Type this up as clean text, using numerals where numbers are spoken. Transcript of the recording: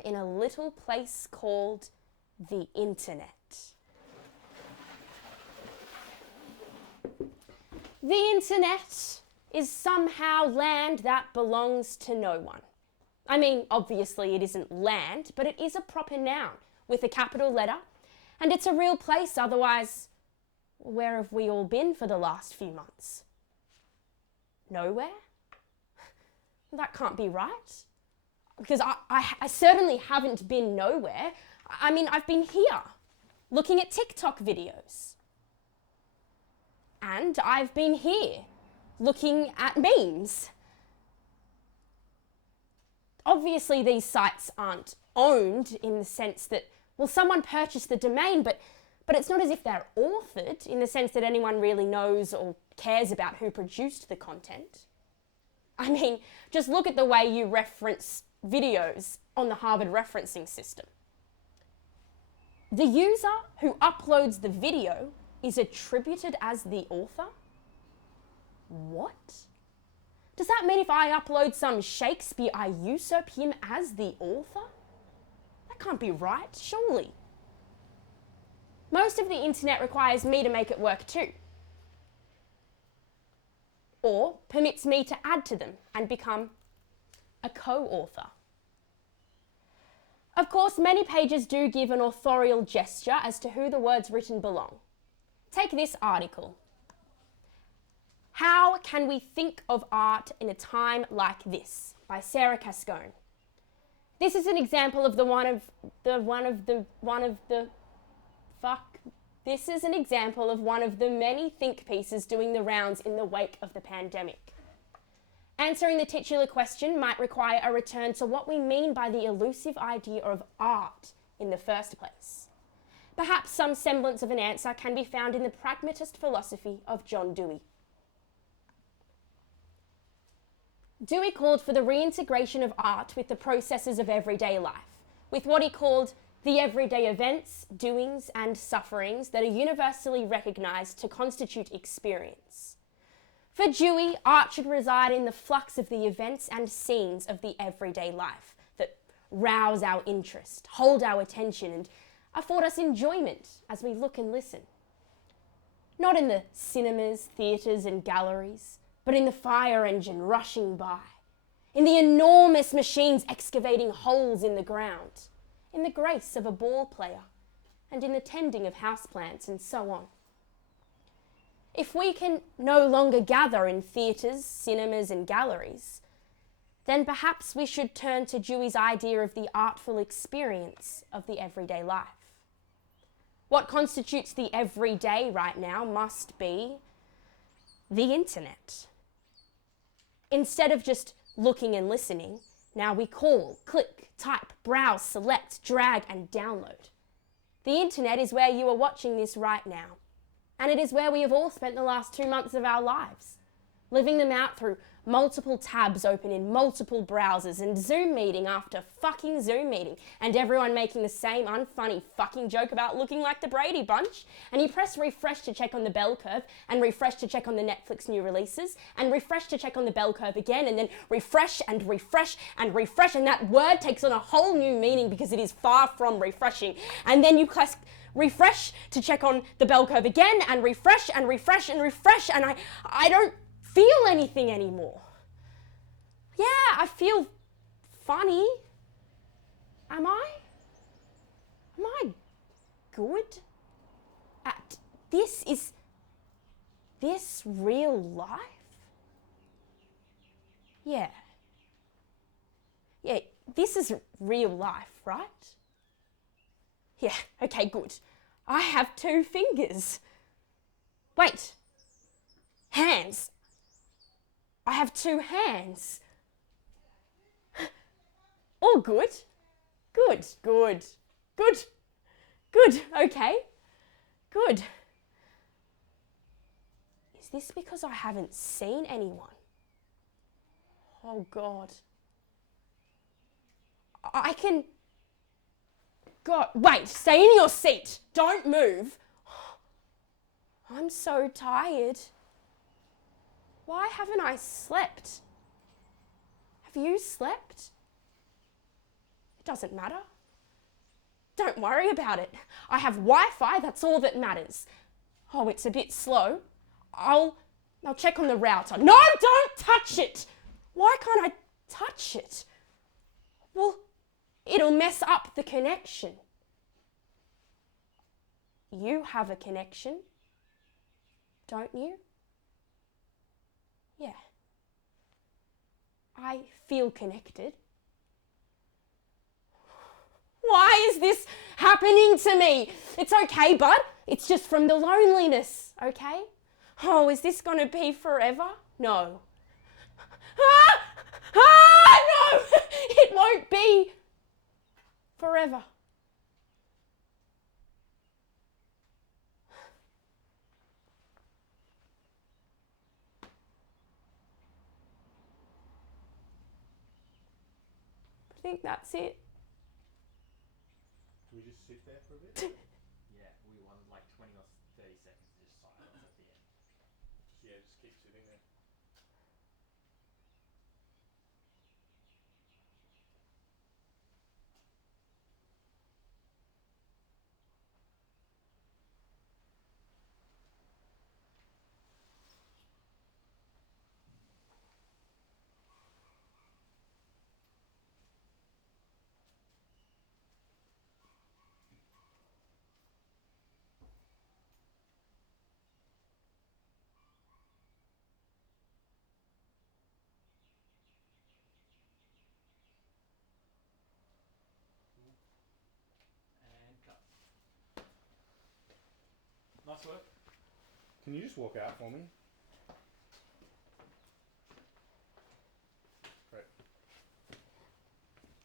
home in a little place called the internet. The internet is somehow land that belongs to no one. I mean, obviously it isn't land, but it is a proper noun with a capital letter, and it's a real place, otherwise, where have we all been for the last few months? Nowhere? That can't be right. Because I certainly haven't been nowhere. I mean, I've been here, looking at TikTok videos. And I've been here, looking at memes. Obviously, these sites aren't owned in the sense that, well, someone purchased the domain, but it's not as if they're authored in the sense that anyone really knows or cares about who produced the content. I mean, just look at the way you reference videos on the Harvard referencing system. The user who uploads the video is attributed as the author? What? Does that mean if I upload some Shakespeare, I usurp him as the author? That can't be right, surely. Most of the internet requires me to make it work too. Or permits me to add to them and become a co-author. Of course, many pages do give an authorial gesture as to who the words written belong. Take this article. How Can We Think of Art in a Time Like This? By Sarah Cascone. This is an example of This is an example of one of the many think pieces doing the rounds in the wake of the pandemic. Answering the titular question might require a return to what we mean by the elusive idea of art in the first place. Perhaps some semblance of an answer can be found in the pragmatist philosophy of John Dewey. Dewey called for the reintegration of art with the processes of everyday life, with what he called the everyday events, doings, and sufferings that are universally recognised to constitute experience. For Dewey, art should reside in the flux of the events and scenes of the everyday life that rouse our interest, hold our attention, and afford us enjoyment as we look and listen. Not in the cinemas, theatres, and galleries, but in the fire engine rushing by, in the enormous machines excavating holes in the ground, in the grace of a ball player, and in the tending of houseplants, and so on. If we can no longer gather in theatres, cinemas, and galleries, then perhaps we should turn to Dewey's idea of the artful experience of the everyday life. What constitutes the everyday right now must be the internet. Instead of just looking and listening, now we call, click, type, browse, select, drag, and download. The internet is where you are watching this right now, and it is where we have all spent the last 2 months of our lives, living them out through multiple tabs open in multiple browsers and Zoom meeting after fucking Zoom meeting, and everyone making the same unfunny fucking joke about looking like the Brady Bunch, and you press refresh to check on the bell curve, and refresh to check on the Netflix new releases, and refresh to check on the bell curve again, and then refresh and refresh and refresh, and that word takes on a whole new meaning because it is far from refreshing, and then you press refresh to check on the bell curve again, and refresh and refresh and refresh, and I don't feel anything anymore. Yeah, I feel funny. Am I good at this? Is this real life? Yeah, this is real life, right? Yeah, okay, good. I have 2 fingers. Wait, hands. I have 2 hands. All good. Good. Okay. Good. Is this because I haven't seen anyone? Oh God. I can... God, wait, stay in your seat. Don't move. I'm so tired. Why haven't I slept? Have you slept? It Doesn't matter. Don't worry about it. I have Wi-Fi, that's all that matters. Oh, it's a bit slow. I'll check on the router. No, don't touch it! Why can't I touch it? Well, it'll mess up the connection. You have a connection, don't you? Yeah. I feel connected. Why is this happening to me? It's okay, bud. It's just from the loneliness, okay? Oh, is this gonna be forever? No. No! It won't be forever. I think that's it. Do we just sit there for a bit? Yeah, we wanted like 20 or 30 seconds of just silence at the end. Just keep sitting there. And cut. Nice work. Can you just walk out for me?